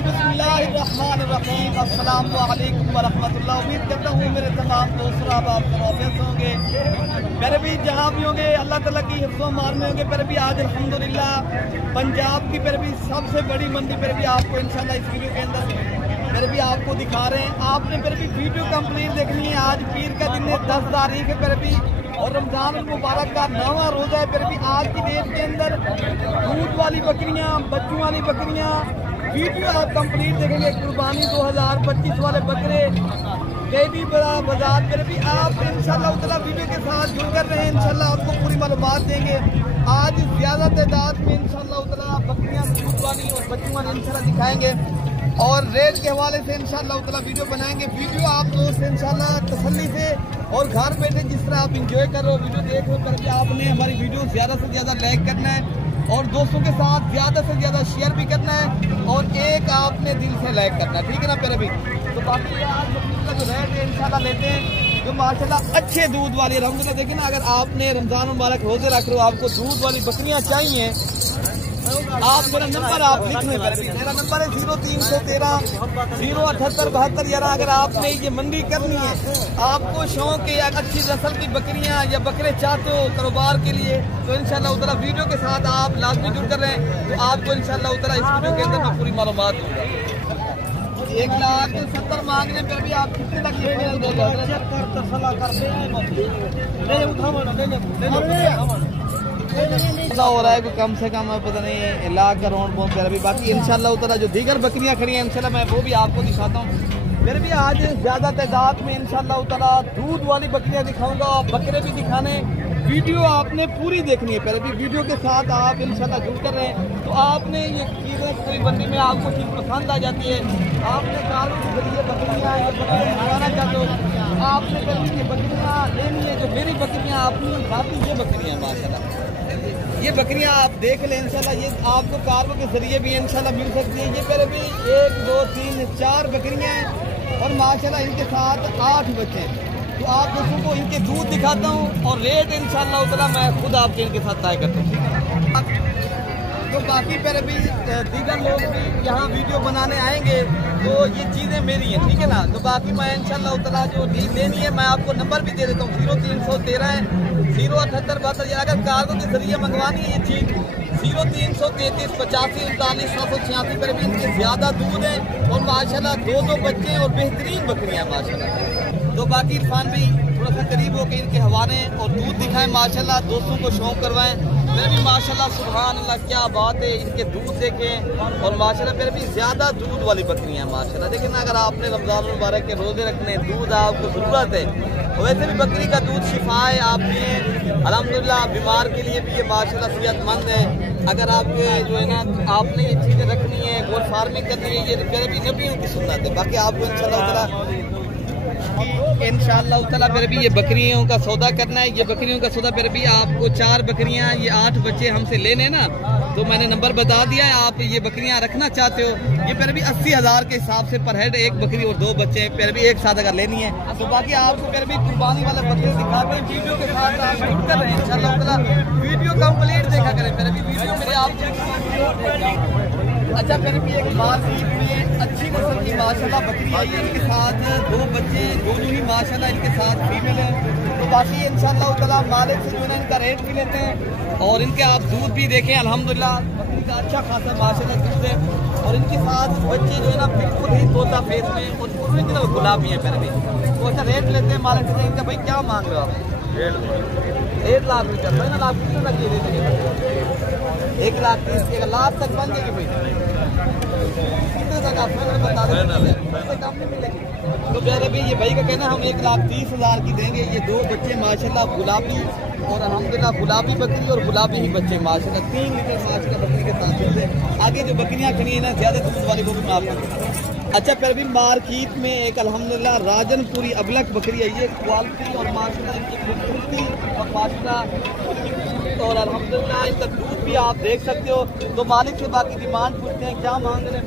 जी बिस्मिल्लाहिर्रहमानिर्रहीम, अस्सलामु अलैकुम वरहमतुल्लाह। उम्मीद करता हूँ मेरे तमाम दोस्त आप खैरियत से होंगे। मेरे भी जहाँ भी होंगे अल्लाह ताला की हिफ्ज़ो मान में होंगे। मेरे भी आज अल्हम्दुलिल्लाह पंजाब की मेरे भी सबसे बड़ी मंडी मेरे भी आपको इंशाल्लाह इस वीडियो के अंदर मेरे भी आपको दिखा रहे हैं। आपने मेरे भी वीडियो कंप्लीट देखनी है। आज पीर का दिन है, 10 तारीख है मेरे भी, और रमजान मुबारक का 9वां रोजा है मेरे भी। आज की डेट के अंदर दूध वाली बकरियां, बच्चों वाली बकरियां वीडियो आप कंप्लीट देखेंगे। कुर्बानी 2025 वाले बकरे भी बड़ा बाजार मेरे भी आप इंशाल्लाह उतना वीडियो के साथ जुड़ कर रहे हैं। इंशाल्लाह आपको पूरी मालूमात देंगे। आज ज्यादा तादाद में इंशाल्लाह उतना बकरियां दूध वाली और बच्चों वाली इंशाल्लाह दिखाएंगे और रेट के हवाले से इंशाल्लाह उतना वीडियो बनाएंगे। वीडियो आप दोस्त इंशाल्लाह तसल्ली से और घर बैठे जिस तरह आप इंजॉय कर रहे हो वीडियो देख रहे हो करके आपने हमारी वीडियो ज्यादा से ज्यादा लाइक करना है और दोस्तों के साथ ज्यादा से ज्यादा शेयर भी करना है और एक आपने दिल से लाइक करना है, ठीक है ना प्यारे भी। तो बाकी आज का जो रेट है इंशाल्लाह लेते हैं जो माशाल्लाह अच्छे दूध वाली रमजान। देखिए ना, अगर आपने रमजान मुबारक रोजे रख रहे हो, आपको दूध वाली बकरियां चाहिए, आप मेरा नंबर आप लिख लें। मेरा नंबर है 0313 078 72 11। अगर आपने ये मंडी करनी है, आपको शौक है अच्छी नस्ल की बकरियां या बकरे चाहते हो कारोबार के लिए, तो इंशाल्लाह उतना वीडियो के साथ आप लाजमी जुड़ कर रहे हैं। तो आपको इंशाल्लाह उतना इस वीडियो के अंदर मैं पूरी मालूमात दूंगा। 1,70,000 मांगने पर भी आप कितने तक ऐसा हो रहा है कि कम से कम पता नहीं लाख करोड़ पहुंच कर अभी। बाकी इंशाल्लाह उतना जो दीगर बकरियां खड़ी हैं इंशाल्लाह मैं वो भी आपको दिखाता हूँ। फिर भी आज ज्यादा तादाद में इंशाल्लाह उतना दूध वाली बकरियां दिखाऊंगा और बकरे भी दिखाने। वीडियो आपने पूरी देखनी है, पहले भी वीडियो के साथ आप इंशाल्लाह जुड़ कर रहे हैं तो आपने ये चीजें पूरी बनने में आपको चीज पसंद आ जाती है। आपने कारों के जरिए बकरियां मंगवाना चाहते हो, आपने कभी ये बकरियां लेनी है जो मेरी बकरियां आपने खाती ये बकरियां माशाल्लाह ये बकरियां आप देख लें इंशाल्लाह। ये आपको कार्गो के जरिए भी इंशाल्लाह मिल सकती है। ये पहले भी 1 2 3 4 बकरियां हैं और माशाल्लाह इनके साथ 8 बच्चे हैं। तो आप दोस्तों को इनके दूध दिखाता हूँ और रेट इंशाल्लाह उतना मैं खुद आपके इनके साथ तय करता हूँ। तो बाकी पर भी दीगर लोग भी यहाँ वीडियो बनाने आएंगे तो ये चीज़ें मेरी हैं, ठीक है ना। तो बाकी मैं इंशाल्लाह उतना जो लेनी है मैं आपको नंबर भी दे देता हूँ 0313 078 72। अगर कार्गो के जरिए मंगवानी है ये चीज़ 0333 85 39 786 पर भी इनके ज़्यादा दूध है और माशाल्लाह 2 बच्चे और बेहतरीन बकरियाँ माशाल्लाह। तो बाकी इरफान भी थोड़ा सा करीब होकर इनके हवाले और दूध दिखाएं माशाल्लाह, दोस्तों को शौक करवाएं। मेरे भी माशाल्लाह सुभान अल्लाह क्या बात है, इनके दूध देखें और माशाल्लाह मेरे भी ज्यादा दूध वाली बकरियां माशाल्लाह। देखिए ना, अगर आपने रमजान मुबारक के रोजे रखने दूध आपको जरूरत है, वैसे भी बकरी का दूध शिफा है, आप पिए अल्हम्दुलिल्लाह। बीमार के लिए भी ये माशाल्लाह सेहतमंद है। अगर आपके जो है ना आपने ये चीजें रखनी है, गोल फार्मिंग करनी है, ये मेरे भी नबियों की सुन्नत है। बाकी आपको इंशाल्लाह ताला फिर भी ये बकरियों का सौदा करना है। ये बकरियों का सौदा फिर भी आपको 4 बकरियां ये 8 बच्चे हमसे लेने ना, तो मैंने नंबर बता दिया है। आप ये बकरियां रखना चाहते हो, ये फिर भी 80,000 के हिसाब से पर हेड 1 बकरी और 2 बच्चे फिर भी एक साथ अगर लेनी है तो बाकी आपको फिर भी कुर्बानी वाले बकरे दिखाते हैं। वीडियो के साथ आप शुरू कर रहे हैं इंशाल्लाह ताला, वीडियो कंप्लीट देखा करें। फिर भी वीडियो मेरे आप अच्छा फिर भी एक मार्केट में अच्छी नस्ल की माशाल्लाह बकरी आई है, इनके साथ 2 बच्चे दोनों ही माशाल्लाह इनके साथ फीमेल है। तो बाकी इंशाल्लाह ताला मालिक से जो है इनका रेट भी लेते हैं और इनके आप दूध भी देखें अल्हम्दुलिल्लाह बकरी का अच्छा खासा माशाल्लाह दूध है और इनके साथ बच्चे जो है ना बिल्कुल ही तोता फेस में और ओरिजिनल गुलाबी है। फिर भी तो अच्छा रेट लेते हैं मालिक से। इनका भाई क्या मांग रहे हो आप? 1.5 लाख रुपया ना, लाख कितने तक दे देंगे? 1,30,000 1 लाख तक बन जाएगी भाई। कितने तक आप बता दें, कम नहीं मिलेगी। तो मेरे भी ये भाई का कहना हम 1,30,000 की देंगे। ये 2 बच्चे माशाल्लाह गुलाबी और अल्हम्दुलिल्लाह गुलाबी बकरी और गुलाबी ही बच्चे माशाल्लाह 3 लीटर माशाल्लाह बकरी के साथ। आगे जो बकरियां खड़ी है ना ज्यादा दूध वाली वो भी मैं आपको। अच्छा फिर भी मार्केट में एक अल्हम्दुलिल्लाह राजनपुरी अबलक बकरी है। ये क्वालिटी और माशाल्लाह इनकी खूबसूरती और माशाल्लाह और अल्हम्दुलिल्लाह इनका दूध भी आप देख सकते हो। तो मालिक से बाकी डिमांड पूछते हैं क्या मांग रहे हैं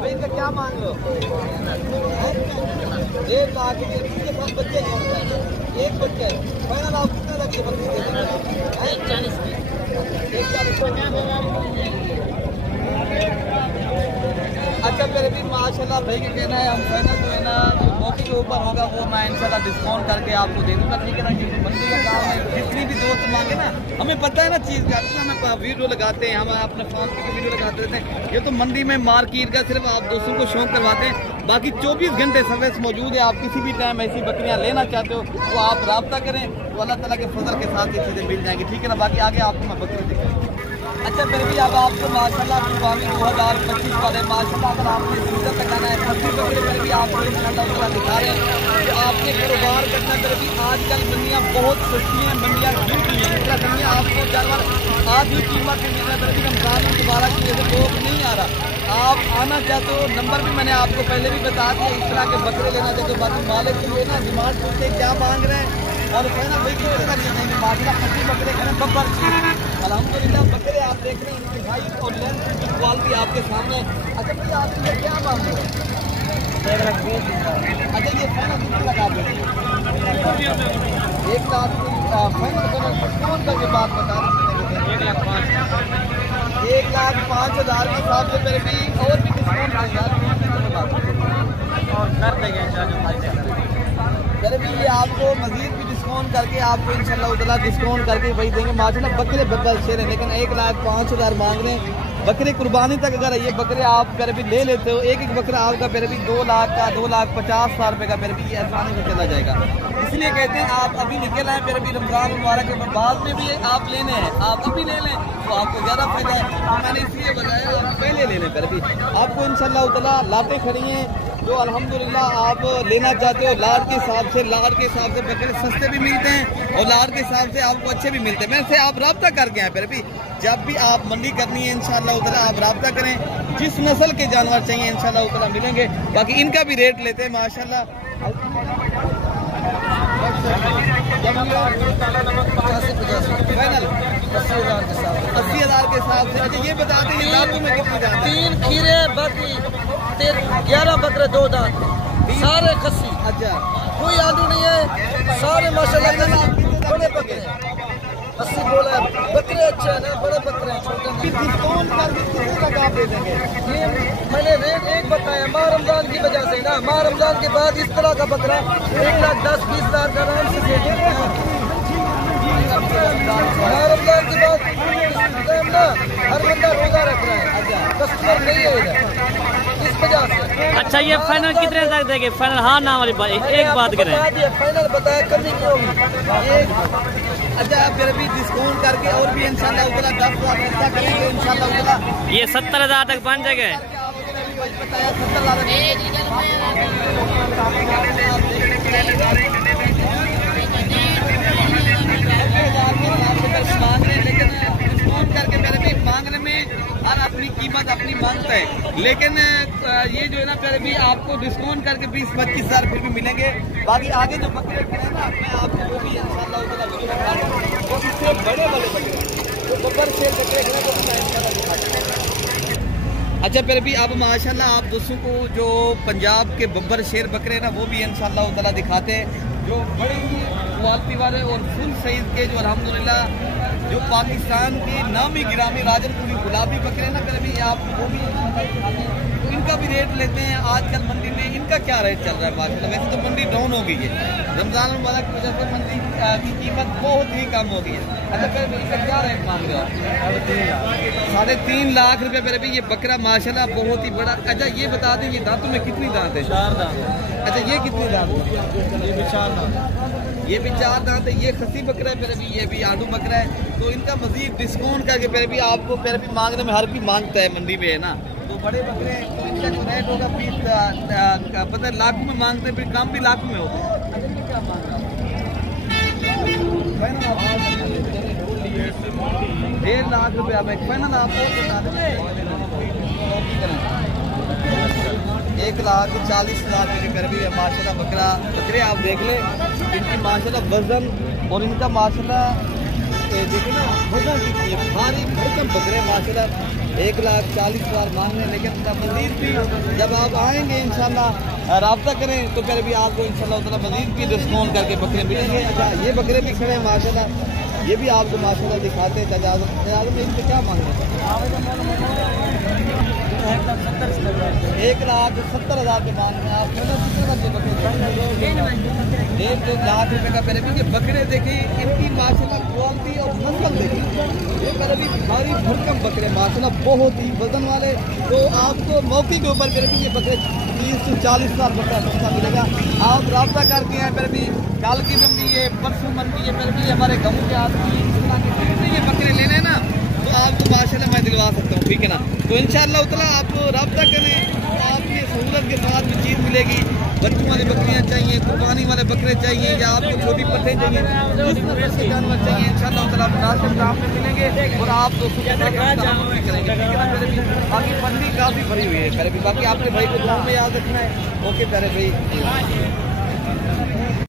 भाई, इनका क्या मांग रहे हो? 1 लाख के साथ बच्चे हैं, 1 बच्चे फाइनल आप कितना लगे बकरी दे देंगे? 1,40 की। अच्छा मेरे भी माशाल्लाह भाई का कहना है हम फाइनल जो है ना जो मौके के ऊपर होगा वो मैं इंशाल्लाह डिस्काउंट करके आपको दे दूँगा, ठीक है ना। क्योंकि मंडी का काम है, जितनी भी दोस्त मांगे ना, हमें पता है ना चीज़ का, हमें वीडियो लगाते हैं, हम अपने फार्म की वीडियो लगाते रहते हैं। ये तो मंडी में मार्केट का सिर्फ आप दोस्तों को शौक करवाते हैं, बाकी 24 घंटे सर्विस मौजूद है। आप किसी भी टाइम ऐसी बकरियाँ लेना चाहते हो तो आप रब्ता करें, तो अल्लाह ताला के फजल के साथ ये चीज़ें मिल जाएंगी, ठीक है ना। बाकी आगे आपको मैं बकरी दिखाऊँ। अच्छा फिर भी अब आपको माशाल्लाह कुर्बानी 2025 वाले माशाल्लाह अगर आपने सीजन लगाना है खस्सी बकरे फिर भी आपको इंशाल्लाह उतना दिखा रहे हैं कि आपके कारोबार करना। फिर भी आजकल मंडियाँ बहुत सस्ती हैं, मंडियाँ गिरती हैं, इस तरह मंडियाँ आपको जानवर आधी कीमत में मिल रहा है। फिर भी रमजान दोबारा की वजह से लोग नहीं आ रहा। आप आना चाहते हो, नंबर भी मैंने आपको पहले भी बता दिया, इस तरह के बकरे लेना चाहते हो। बाकी मालिक के लिए ना डिमांड पूछते क्या मांग रहे हैं और कहना भाई कितना चाहिए माजरा खस्सी बकरे कहना बब्बर चाहिए। अल्हम्दुलिल्लाह बकरे आप देख रहे हैं इनकी हाइट और लेंथ की क्वालिटी आपके सामने। अच्छा भाई आप ये क्या मांग रहे हो? अच्छा ये फाइनल कितने लगा देंगे? 1 लाख फाइनल डिस्काउंट करके बात बता रहे हैं 1,05,000 के हिसाब से फिर भी और भी डिस्काउंट और कर देंगे फिर भी ये आपको मजीद भी डिस्काउंट करके आपको इंशाल्लाह उतना डिस्काउंट करके वही देंगे। माशाल्लाह बकरे बब्बर शेर है, लेकिन 1,05,000 मांग रहे हैं। बकरे कुर्बानी तक अगर ये बकरे आप फिर भी ले लेते हो, एक एक बकरा आपका फिर भी 2 लाख का 2,50,000 रुपये का फिर भी ये आसानी से चला जाएगा। इसलिए कहते हैं आप अभी निकल आए, फिर भी रमजान मुबारक के बाद में भी आप लेने हैं, आप अभी ले लें तो आपको ज़्यादा फायदा है। मैंने इसलिए बताया आप पहले ले लें, फिर भी आपको इंशाल्लाह उतना लाते खड़ी हैं जो अल्हम्दुलिल्लाह आप लेना चाहते हो। लाड़ के हिसाब से बकरे सस्ते भी मिलते हैं और लाड़ के हिसाब से आपको अच्छे भी मिलते हैं। वैसे आप रब्ता करके आए, फिर भी जब भी आप मंडी करनी है इंशाल्लाह उतना आप रब्ता करें। जिस नस्ल के जानवर चाहिए इंशाल्लाह उतना मिलेंगे। बाकी इनका भी रेट लेते हैं माशाल्लाह 80,000 के हिसाब से। अच्छा ये बता दें दांतों में कितने दांत? 3 खीरे, बाकी 11 बकरे 2 दांत, सारे खस्सी। अच्छा कोई आलू नहीं है, सारे माशाल्लाह बड़े बकरे 80 बोला है। बकरे अच्छे हैं ना, बड़े बकरे हैं, छोटे डिस्काउंट कर कितने तक आप दे देंगे? मैंने रेट एक बताया माह रमजान की वजह से ना, माह रमजान के बाद इस तरह का बकरा 1,10,20,000 का आराम से दे देते हैं। माह रमजान के बाद ना हर बंदा रोजा रख रहा है, कस्टमर नहीं है इधर, इस वजह से। अच्छा ये फाइनल कितने तक देंगे? फाइनल हाँ ना वाली बात एक बात करें, फाइनल बताया कमी क्यों होगी? अच्छा फिर भी डिस्काउंट करके और भी इंशाल्लाह उतना 10 लाख अच्छा करेंगे इंशाल्लाह उतना। ये 70,000 तक बन जाएगा। बताया 70,000 मांग रहे हैं, लेकिन डिस्काउंट करके मेरे भी मांगने में हर अपनी कीमत अपनी मांगता है। लेकिन ये जो है ना फिर भी आपको डिस्काउंट करके 20-25 हज़ार फिर भी मिलेंगे। बाकी आगे जो बकरे हैं ना मैं आपको वो भी इंशाल्लाह उतना वो इससे बड़े बकरे जो बब्बर शेर बकरे हैं वो मैं इंशाल्लाह दिखाऊंगा। अच्छा फिर भी अब माशाल्लाह आप दोस्तों को जो पंजाब के बब्बर शेर बकरे हैं ना वो भी इंशाल्लाह उतना दिखाते हैं, जो बड़े ही क्वालिटी वाले और फुल साइज के जो अल्हम्दुलिल्लाह जो पाकिस्तान की नामी गिरामी राजनपुरी गुलाबी बकरे ना फिर भी आप वो भी तो इनका भी रेट लेते हैं। आजकल मंडी में इनका क्या रेट चल रहा है माशाल्लाह? वैसे तो मंडी डाउन हो गई है, रमजान मुबारक की वजह से मंडी की कीमत बहुत ही कम हो गई है। अच्छा फिर इसका क्या रेट मांग रहे हो? 3.5 लाख रुपये। फिर भी ये बकरा माशाल्लाह बहुत ही बड़ा। अच्छा ये बता दें ये दांतों में कितनी दांत है? 4 दांत। अच्छा ये कितने दांत है? ये भी 4 दांत। ये भी 4 दांत है। ये खस्सी बकरा है, फिर भी ये भी आडू बकरा है। तो इनका मजीद डिस्काउंट करके फिर भी आपको फिर भी मांगने में हर कोई मांगता है मंडी में, है ना। तो बड़े बकरे तो इनका जो रेट होगा 20 पता लाखों में मांगते हैं, फिर काम भी लाखों में होता है। अच्छा ये क्या मांग रहा है? 1.5 लाख रुपये आप एक फाइनल आपको बता दें 1,40,000 की फिर भी माशाल्लाह बकरे आप देख ले इनकी माशाल्लाह वजन और इनका माशाल्लाह देखिए ना वजन कितनी है, भारी भरकम बकरे माशाल्लाह 1,40,000 मांग रहे हैं। लेकिन मजीद भी जब आप आएंगे इंशाल्लाह रब्ता करें तो फिर भी आपको इंशाल्लाह उतना मजीद भी डिस्काउंट करके बकरे मिलेंगे। अच्छा ये बकरे भी खड़े हैं माशाल्लाह, ये भी आपको माशाल्लाह दिखाते हैं। तजाज़ुम में इनसे क्या मांग रहे हैं? 1,70,000 के मान में आप कितने का बकरे 1.5 लाख रुपए का पहले भी ये बकरे देखिए, इनकी माशाल्लाह क्वालिटी और नस्ल देखिए, ये पहले भी भारी भरकम बकरे माशाल्लाह बहुत ही वजन वाले। तो आपको मौके के ऊपर पहले भी ये बकरे 30 से 40 हज़ार बकरा सस्ता मिलेगा। आप रब्ता करके हैं पहले भी, कल की मंडी है, परसों मंडी है, पहले भी हमारे गाँव के आदमी ये बकरे लेने ना तो आपको माशाल्लाह मैं दिलवा सकता हूँ, ठीक है ना। तो इंशाअल्लाह उतना आप रब्ता करें, आपकी सहूलत के साथ भी चीज़ मिलेगी। बच्चों वाली बकरियाँ चाहिए, कुर्बानी वाले बकरे चाहिए, या आपको छोटी पट्टे चाहिए, जानवर चाहिए, इंशाअल्लाह उतना मुनासिब दाम में मिलेंगे और आप दोस्तों के साथ करेंगे, ठीक है ना। बाकी मंडी काफ़ी भरी हुई है पहले भी, बाकी आपके भाई को गाँव में याद रखना है। ओके प्यारे भाई।